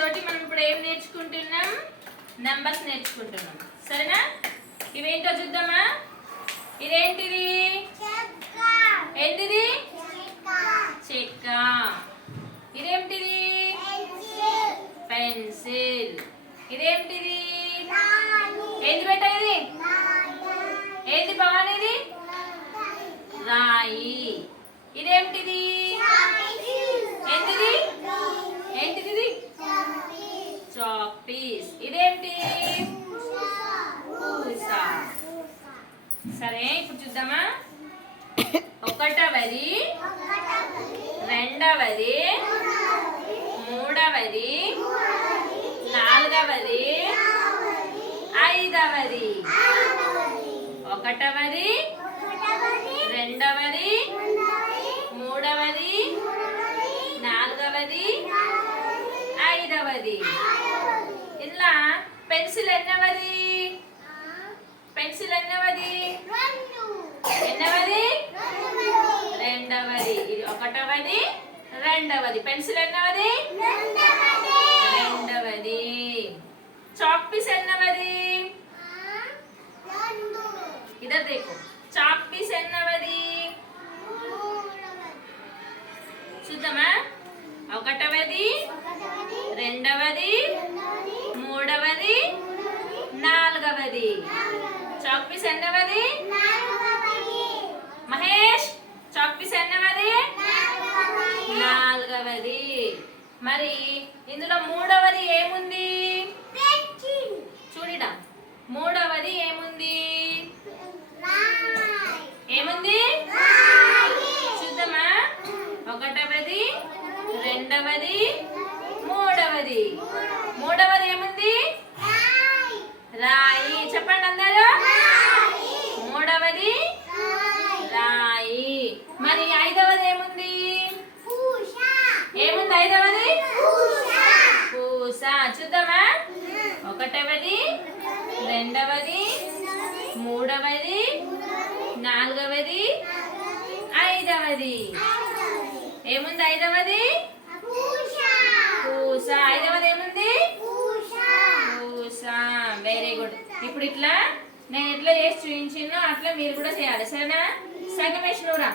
తోటి మనం ఇప్పుడు ఏం నేర్చుకుంటున్నాం? నంబర్స్ నేర్చుకుంటున్నాం. సరేనా? ఇవేంటో చూద్దామా? ఇదేంటిది? ఏంటిది? చెక్క. ఇదేంటిది? పెన్సిల్. ఇదేంటిది? ఏంది బేట ఇది? ఏంది భవాని ఇది? రాయి. ఇదేంటిది? ఏంటిది? ఏంటిది? Chalk piece. ఇదేంటి? పూస. సరే ఇప్పుడు చూద్దామా? ఒకటవది, రెండవది, మూడవది, నాలుగవది, ఐదవది. ఒకటవది, రెండవది, మూడవది, నాలుగవది, ఐదవది. ఇలా పెన్సిల్ ఎన్నవది? పెన్సిల్ ఎన్నవది? ఎన్నవది? రెండవది. ఇది ఒకటవది, రెండవది. పెన్సిల్ ఎన్నవది? రెండవది. చాక్ పీస్ ఎన్నవది? इधर देखो, చాక్ పీస్ ఎన్నవది? చూద్దామా? ఒకటవది, రెండవది, మూడవది, నాలుగవది. చాక్ పీస్ ఎన్నవది? మహేష్, చాక్ పీస్ ఎన్నవది? నాలుగవది. మరి ఇందులో మూడవది ఏముంది? చూడిడా, మూడవది ఏముంది? ఏముంది? చూద్దామా? ఒకటవది, రెండవది, మూడవది. మూడవది ఏముంది? రాయి. చెప్పండి అందరూ. మూడవది రాయి. మరి ఐదవది ఏముంది? ఏముంది ఐదవది? పూస. చూద్దామా? ఒకటవది, రెండవది, మూడవది, నాలుగవది, ఐదవది. ఏముంది ఐదవది? పూస. ఐదవది ఏముంది? పూస. Very good. ఇప్పుడు ఇట్లా నేను ఎట్లా చేసి చూపించినో అట్లా మీరు కూడా చేయాలి. సరేనా? సంగమేష్ నువ్వురా.